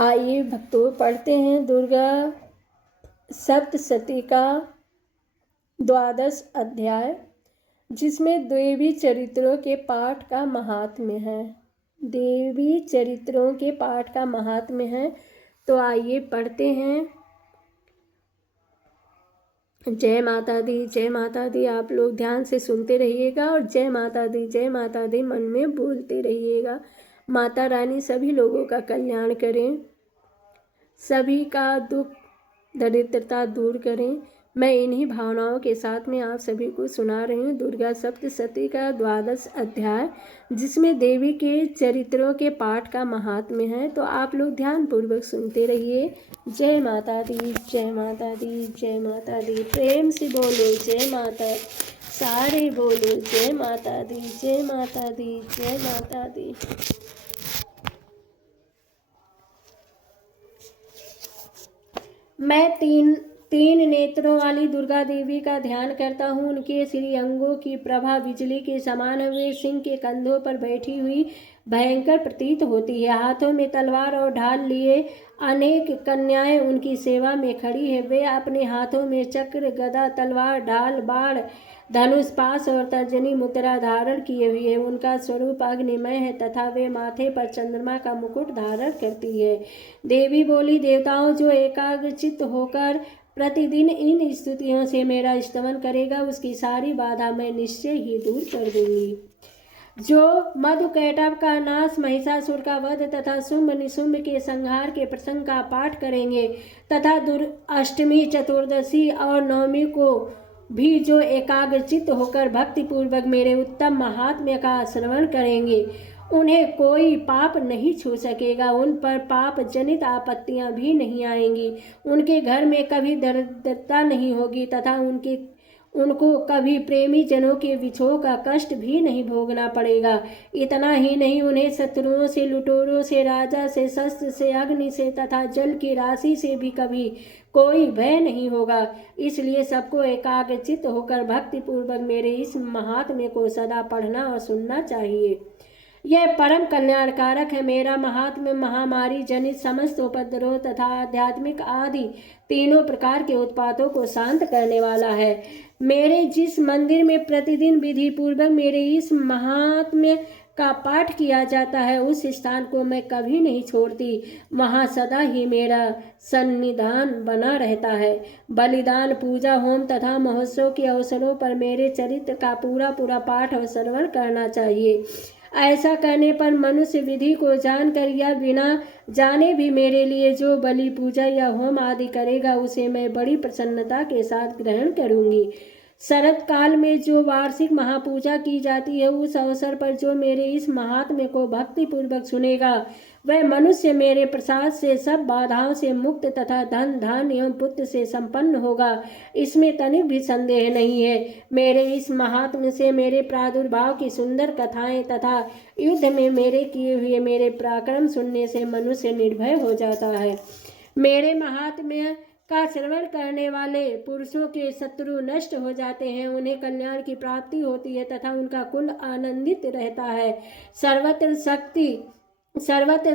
आइए भक्तों, पढ़ते हैं दुर्गा सप्तशती का 12वां अध्याय, जिसमें देवी चरित्रों के पाठ का महात्म्य है। देवी चरित्रों के पाठ का महात्म्य है। तो आइए पढ़ते हैं। जय माता दी, जय माता दी। आप लोग ध्यान से सुनते रहिएगा और जय माता दी, जय माता दी मन में बोलते रहिएगा। माता रानी सभी लोगों का कल्याण करें, सभी का दुख दरिद्रता दूर करें। मैं इन्हीं भावनाओं के साथ में आप सभी को सुना रही हूँ दुर्गा सप्तशती का 12वां अध्याय, जिसमें देवी के चरित्रों के पाठ का महात्म्य है। तो आप लोग ध्यान पूर्वक सुनते रहिए। जय माता दी, जय माता दी, जय माता दी। प्रेम से बोलो जय माता, सारे बोलो जय माता दी, जय माता दी, जय माता दी। मैं तीन नेत्रों वाली दुर्गा देवी का ध्यान करता हूँ। उनके श्री अंगों की प्रभा बिजली के समान हुए सिंह के कंधों पर बैठी हुई भयंकर प्रतीत होती है। हाथों में तलवार और ढाल लिए अनेक कन्याएं उनकी सेवा में खड़ी है। वे अपने हाथों में चक्र, गदा, तलवार, ढाल, बाण, धनुष, पाश और तर्जनी मुद्रा धारण किए हुए है। उनका स्वरूप अग्निमय है तथा वे माथे पर चंद्रमा का मुकुट धारण करती है। देवी बोली, देवताओं, जो एकाग्रचित्त होकर प्रतिदिन इन स्तुतियों से मेरा स्तमन करेगा, उसकी सारी बाधा मैं निश्चय ही दूर कर दूंगी। जो मधुकैटभ का नाश, महिषासुर का वध तथा शुंभ निशुंभ के संहार के प्रसंग का पाठ करेंगे तथा अष्टमी, चतुर्दशी और नवमी को भी जो एकाग्रचित्त होकर भक्तिपूर्वक मेरे उत्तम महात्म्य का श्रवण करेंगे, उन्हें कोई पाप नहीं छू सकेगा। उन पर पाप जनित आपत्तियां भी नहीं आएंगी। उनके घर में कभी दरिद्रता नहीं होगी तथा उनको कभी प्रेमी जनों के विछोह का कष्ट भी नहीं भोगना पड़ेगा। इतना ही नहीं, उन्हें शत्रुओं से, लुटेरों से, राजा से, शस्त्र से, अग्नि से तथा जल की राशि से भी कभी कोई भय नहीं होगा। इसलिए सबको एकाग्रचित्त होकर भक्तिपूर्वक मेरे इस महात्म्य को सदा पढ़ना और सुनना चाहिए। यह परम कल्याणकारक है। मेरा महात्म्य महामारी जनित समस्त उपद्रव तथा आध्यात्मिक आदि तीनों प्रकार के उत्पातों को शांत करने वाला है। मेरे जिस मंदिर में प्रतिदिन विधि पूर्वक मेरे इस महात्म्य का पाठ किया जाता है, उस स्थान को मैं कभी नहीं छोड़ती। वहाँ सदा ही मेरा सन्निधान बना रहता है। बलिदान, पूजा, होम तथा महोत्सव के अवसरों पर मेरे चरित्र का पूरा पाठ और श्रवण करना चाहिए। ऐसा करने पर मनुष्य विधि को जानकर या बिना जाने भी मेरे लिए जो बलि, पूजा या होम आदि करेगा, उसे मैं बड़ी प्रसन्नता के साथ ग्रहण करूंगी। शरत काल में जो वार्षिक महापूजा की जाती है, उस अवसर पर जो मेरे इस महात्म्य को भक्ति पूर्वक सुनेगा, वह मनुष्य मेरे प्रसाद से सब बाधाओं से मुक्त तथा धन, धान्य एवं पुत्र से संपन्न होगा। इसमें तनिक भी संदेह नहीं है। मेरे इस महात्म्य से मेरे प्रादुर्भाव की सुंदर कथाएं तथा युद्ध में मेरे किए हुए मेरे पराक्रम सुनने से मनुष्य निर्भय हो जाता है। मेरे महात्म्य का श्रवण करने वाले पुरुषों के शत्रु नष्ट हो जाते हैं, उन्हें कल्याण की प्राप्ति होती है तथा उनका कुल आनंदित रहता है। सर्वत्र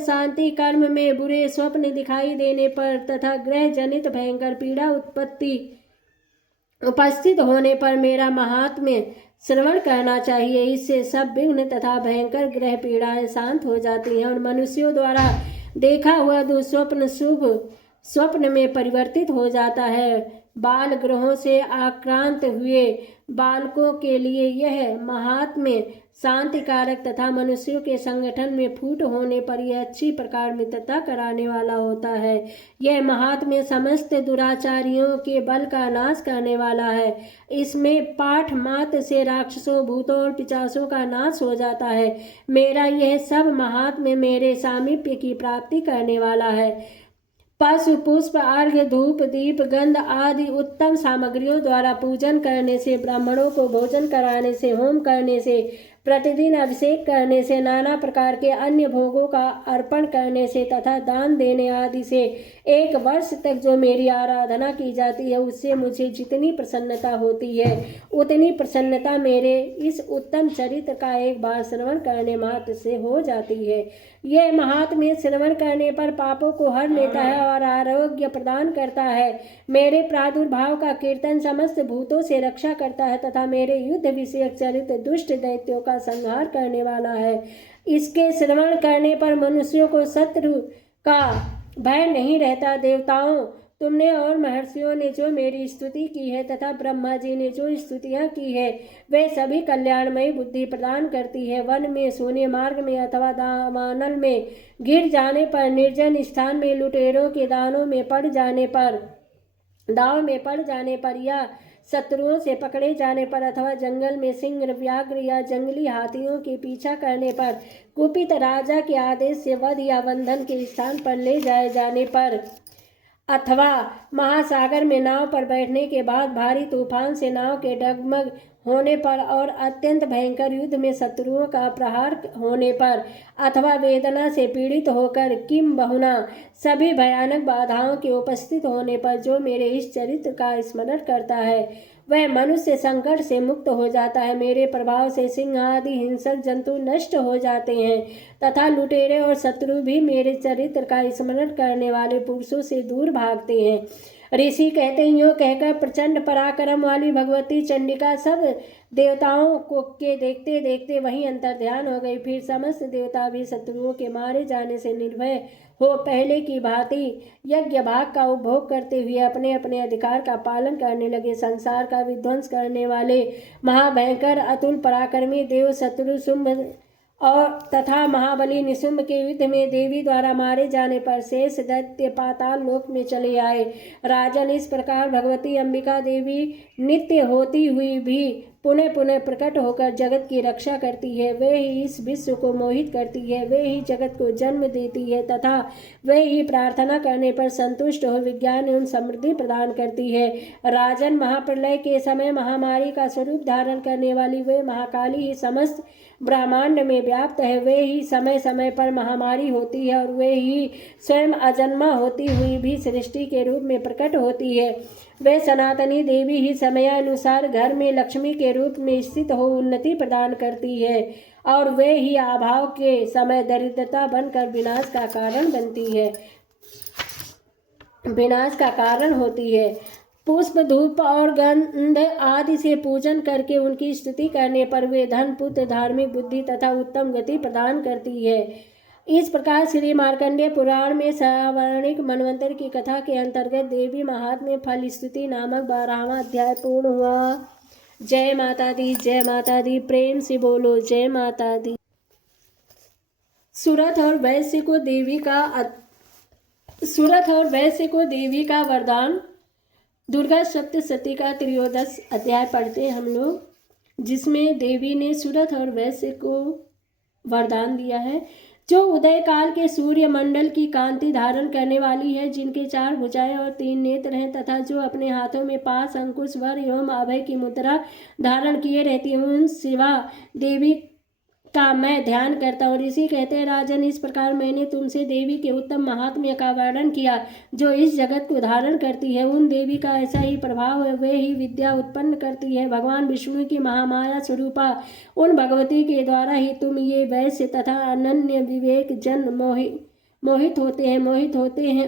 शांति, कर्म में बुरे स्वप्न दिखाई देने पर तथा ग्रह जनित भयंकर पीड़ा उपस्थित होने पर मेरा महात्म्य श्रवण करना चाहिए। इससे सब विघ्न तथा भयंकर ग्रह पीड़ाएं शांत हो जाती हैं और मनुष्यों द्वारा देखा हुआ दुस्वप्न शुभ स्वप्न में परिवर्तित हो जाता है। बाल ग्रहों से आक्रांत हुए बालकों के लिए यह महात्म्य शांतिकारक तथा मनुष्यों के संगठन में फूट होने पर यह अच्छी प्रकार मित्रता कराने वाला होता है। यह महात्म्य समस्त दुराचारियों के बल का नाश करने वाला है। इसमें पाठ मात्र से राक्षसों, भूतों और पिशाचों का नाश हो जाता है। मेरा यह सब महात्म्य मेरे सामीप्य की प्राप्ति करने वाला है। पशु, पुष्प, अर्घ्य, धूप, दीप, गंध आदि उत्तम सामग्रियों द्वारा पूजन करने से, ब्राह्मणों को भोजन कराने से, होम करने से, प्रतिदिन अभिषेक करने से, नाना प्रकार के अन्य भोगों का अर्पण करने से तथा दान देने आदि से 1 वर्ष तक जो मेरी आराधना की जाती है उससे मुझे जितनी प्रसन्नता होती है उतनी प्रसन्नता मेरे इस उत्तम चरित्र का एक बार श्रवण करने मात्र से हो जाती है। यह महात्म्य श्रवण करने पर पापों को हर लेता है और आरोग्य प्रदान करता है। मेरे प्रादुर्भाव का कीर्तन समस्त भूतों से रक्षा करता है तथा मेरे युद्ध विषयक चरित्र दुष्ट दैत्यों का संहार करने वाला है। इसके श्रवण करने पर मनुष्यों को शत्रु का भय नहीं रहता। देवताओं, तुमने और महर्षियों ने जो मेरी स्तुति की है तथा ब्रह्मा जी ने जो स्तुतियाँ की है वे सभी कल्याणमयी बुद्धि प्रदान करती है। वन में, सोने मार्ग में अथवा दावानल में गिर जाने पर, निर्जन स्थान में लुटेरों के दाव में पड़ जाने पर या शत्रुओं से पकड़े जाने पर अथवा जंगल में सिंह, व्याघ्र या जंगली हाथियों के पीछा करने पर, कुपित राजा के आदेश से वध या बंधन के स्थान पर ले जाए जाने पर, अथवा महासागर में नाव पर बैठने के बाद भारी तूफान से नाव के डगमग होने पर और अत्यंत भयंकर युद्ध में शत्रुओं का प्रहार होने पर, अथवा वेदना से पीड़ित होकर किम बहुना सभी भयानक बाधाओं के उपस्थित होने पर जो मेरे इस चरित्र का स्मरण करता है वह मनुष्य संकट से मुक्त हो जाता है। मेरे प्रभाव से सिंह आदि हिंसक जंतु नष्ट हो जाते हैं तथा लुटेरे और शत्रु भी मेरे चरित्र का स्मरण करने वाले पुरुषों से दूर भागते हैं। ऋषि कहते हैं, यूँ कहकर प्रचंड पराक्रम वाली भगवती चंडिका सब देवताओं को के देखते देखते वहीं अंतर्ध्यान हो गई। फिर समस्त देवता भी शत्रुओं के मारे जाने से निर्भय हो पहले की भांति यज्ञ भाग का उपभोग करते हुए अपने अपने अधिकार का पालन करने लगे। संसार का विध्वंस करने वाले महाभयंकर अतुल पराक्रमी देव शत्रु शुंभ और तथा महाबली निशुंभ के युद्ध में देवी द्वारा मारे जाने पर शेष दैत्य पाताल लोक में चले आए। राजन, इस प्रकार भगवती अंबिका देवी नित्य होती हुई भी पुनः पुनः प्रकट होकर जगत की रक्षा करती है। वे ही इस विश्व को मोहित करती है, वे ही जगत को जन्म देती है तथा वे ही प्रार्थना करने पर संतुष्ट हो विज्ञान एवं समृद्धि प्रदान करती है। राजन, महाप्रलय के समय महामारी का स्वरूप धारण करने वाली वे महाकाली ही समस्त ब्रह्मांड में व्याप्त है। वे ही समय समय पर महामारी होती है और वे ही स्वयं अजन्मा होती हुई भी सृष्टि के रूप में प्रकट होती है। वे सनातनी देवी ही समयानुसार घर में लक्ष्मी के रूप में स्थित हो उन्नति प्रदान करती है और वे ही अभाव के समय दरिद्रता बनकर विनाश का कारण बनती है, विनाश का कारण होती है। पुष्प, धूप और गंध आदि से पूजन करके उनकी स्तुति करने पर वे धन, पुत्र, धार्मिक बुद्धि तथा उत्तम गति प्रदान करती है। इस प्रकार श्री मार्कंडेय पुराण में सावर्णिक मनवंतर की कथा के अंतर्गत देवी महात्म्य फल स्तुति नामक 12वां अध्याय पूर्ण हुआ। जय माता दी, जय माता दी। प्रेम से बोलो जय माता दी। सूरत और वैश्य को देवी का वरदान। दुर्गा सप्तशती का त्रयोदश अध्याय पढ़ते हैं हम लोग, जिसमें देवी ने सूरत और वैश्य को वरदान दिया है, जो उदय काल के सूर्य मंडल की कांति धारण करने वाली है, जिनके 4 भुजाएं और 3 नेत्र हैं तथा जो अपने हाथों में पास, अंकुश, वर एवं अभय की मुद्रा धारण किए रहती है, उन शिवा देवी का मैं ध्यान करता हूँ। ऋषि कहते हैं, राजन, इस प्रकार मैंने तुमसे देवी के उत्तम महात्म्य का वर्णन किया जो इस जगत को धारण करती है। उन देवी का ऐसा ही प्रभाव है, वे ही विद्या उत्पन्न करती है। भगवान विष्णु की महामाया स्वरूपा उन भगवती के द्वारा ही तुम ये वैश्य तथा अनन्य विवेक जन मोहित होते हैं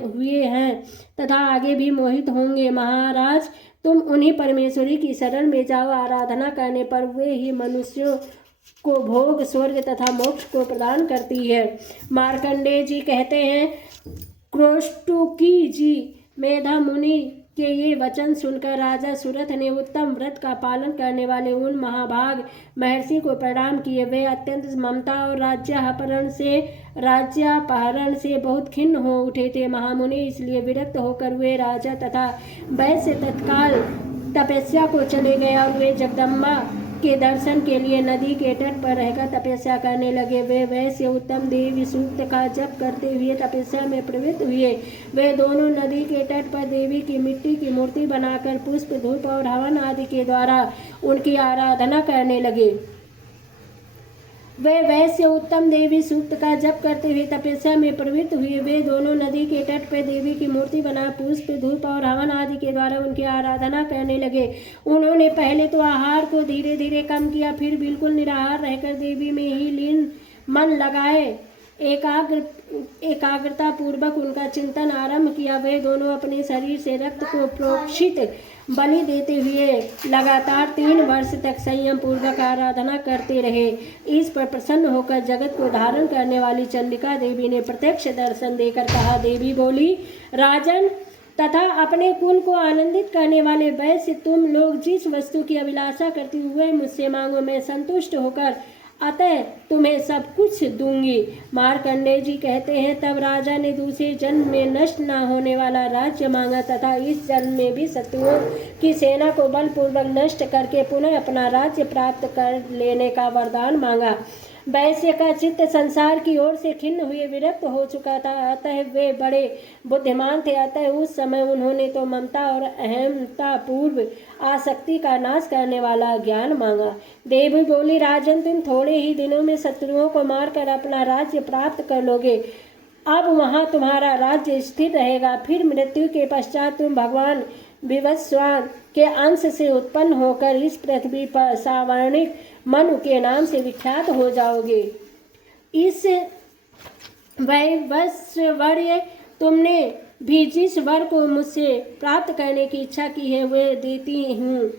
हुए हैं तथा आगे भी मोहित होंगे। महाराज, तुम उन्हीं परमेश्वरी की शरण में जाओ। आराधना करने पर वे ही मनुष्यों को भोग, स्वर्ग तथा मोक्ष को प्रदान करती है। मार्कंडेय जी कहते हैं, क्रोष्टुकी जी मेधा मुनि के ये वचन सुनकर राजा सूरत ने उत्तम व्रत का पालन करने वाले उन महाभाग महर्षि को प्रणाम किए। वे अत्यंत ममता और राज्यापहरण से बहुत खिन्न हो उठे थे। महामुनि इसलिए विरक्त होकर वे राजा तथा वैश्य तत्काल तपस्या को चले गए और वे जगदम्बा के दर्शन के लिए नदी के तट पर रहकर तपस्या करने लगे। वे वैश्य उत्तम देवी सूक्त का जप करते हुए तपस्या में प्रवृत्त हुए। वे दोनों नदी के तट पर देवी की मिट्टी की मूर्ति बनाकर पुष्प, धूप और हवन आदि के द्वारा उनकी आराधना करने लगे। वे वैश्य उत्तम देवी सूक्त का जप करते हुए तपस्या में प्रवृत्त हुए। वे दोनों नदी के तट पर देवी की मूर्ति बना पुष्प, धूप और हवन आदि के द्वारा उनकी आराधना करने लगे। उन्होंने पहले तो आहार को धीरे धीरे कम किया, फिर बिल्कुल निराहार रहकर देवी में ही लीन मन लगाए एकाग्रता पूर्वक उनका चिंतन आरंभ किया। वे दोनों अपने शरीर से रक्त को प्रोक्षित बलि देते हुए लगातार 3 वर्ष तक संयम पूर्वक आराधना करते रहे। इस पर प्रसन्न होकर जगत को धारण करने वाली चंडिका देवी ने प्रत्यक्ष दर्शन देकर कहा। देवी बोली, राजन तथा अपने कुल को आनंदित करने वाले वैश्य, तुम लोग जिस वस्तु की अभिलाषा करती हुए मुझसे मांगो, मैं संतुष्ट होकर अतः तुम्हें सब कुछ दूंगी। मार्कंडेय जी कहते हैं, तब राजा ने दूसरे जन्म में नष्ट न होने वाला राज्य मांगा तथा इस जन्म में भी शत्रुओं की सेना को बलपूर्वक नष्ट करके पुनः अपना राज्य प्राप्त कर लेने का वरदान मांगा। वैश्य का चित्त संसार की ओर से खिन्न हुए विरक्त हो चुका था, अतः वे बड़े बुद्धिमान थे। अतः उस समय उन्होंने तो ममता और अहमता पूर्व आसक्ति का नाश करने वाला ज्ञान मांगा। देवी बोली, राजन तुम थोड़े ही दिनों में शत्रुओं को मारकर अपना राज्य प्राप्त कर लोगे। अब वहाँ तुम्हारा राज्य स्थिर रहेगा। फिर मृत्यु के पश्चात तुम भगवान विवस्वान के अंश से उत्पन्न होकर इस पृथ्वी पर सावर्णिक मनु के नाम से विख्यात हो जाओगे। इस वैवस्वर्य तुमने भी जिस वर को मुझसे प्राप्त करने की इच्छा की है वह देती हूँ।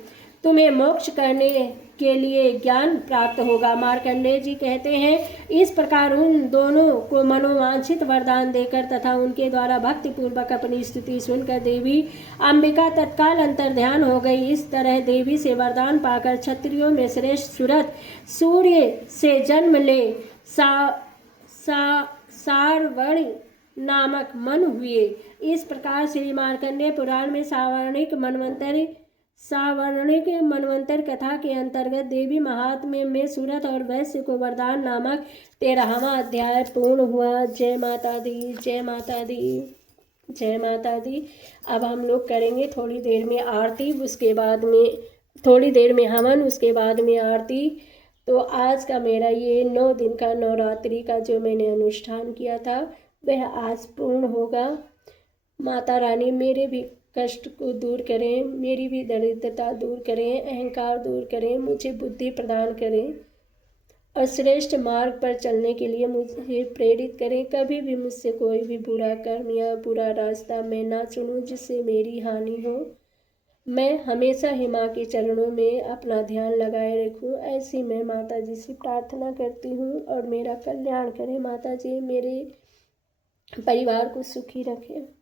तुम्हें मोक्ष करने के लिए ज्ञान प्राप्त होगा। मार्कंडेय जी कहते हैं, इस प्रकार उन दोनों को मनोवांछित वरदान देकर तथा उनके द्वारा भक्ति पूर्वक अपनी स्तुति सुनकर देवी अंबिका तत्काल अंतर्ध्यान हो गई। इस तरह देवी से वरदान पाकर क्षत्रियों में श्रेष्ठ सुरथ सूर्य से जन्म ले सारवण नामक मनु हुए। इस प्रकार श्री मार्कंडेय पुराण में सावर्णिक मनवंतर कथा के अंतर्गत देवी महात्म्य में सूरत और वैश्य को वरदान नामक 13वां अध्याय पूर्ण हुआ। जय माता दी, जय माता दी, जय माता दी। अब हम लोग करेंगे थोड़ी देर में आरती, उसके बाद में थोड़ी देर में हवन, उसके बाद में आरती। तो आज का मेरा ये 9 दिन का नवरात्रि का जो मैंने अनुष्ठान किया था वह आज पूर्ण होगा। माता रानी मेरे भी कष्ट को दूर करें, मेरी भी दरिद्रता दूर करें, अहंकार दूर करें, मुझे बुद्धि प्रदान करें और श्रेष्ठ मार्ग पर चलने के लिए मुझे प्रेरित करें। कभी भी मुझसे कोई भी बुरा कर्म या बुरा रास्ता मैं ना चुनूं जिससे मेरी हानि हो। मैं हमेशा ही माँ के चरणों में अपना ध्यान लगाए रखूं, ऐसी मैं माता जी से प्रार्थना करती हूँ और मेरा कल्याण करें। माता जी मेरे परिवार को सुखी रखें।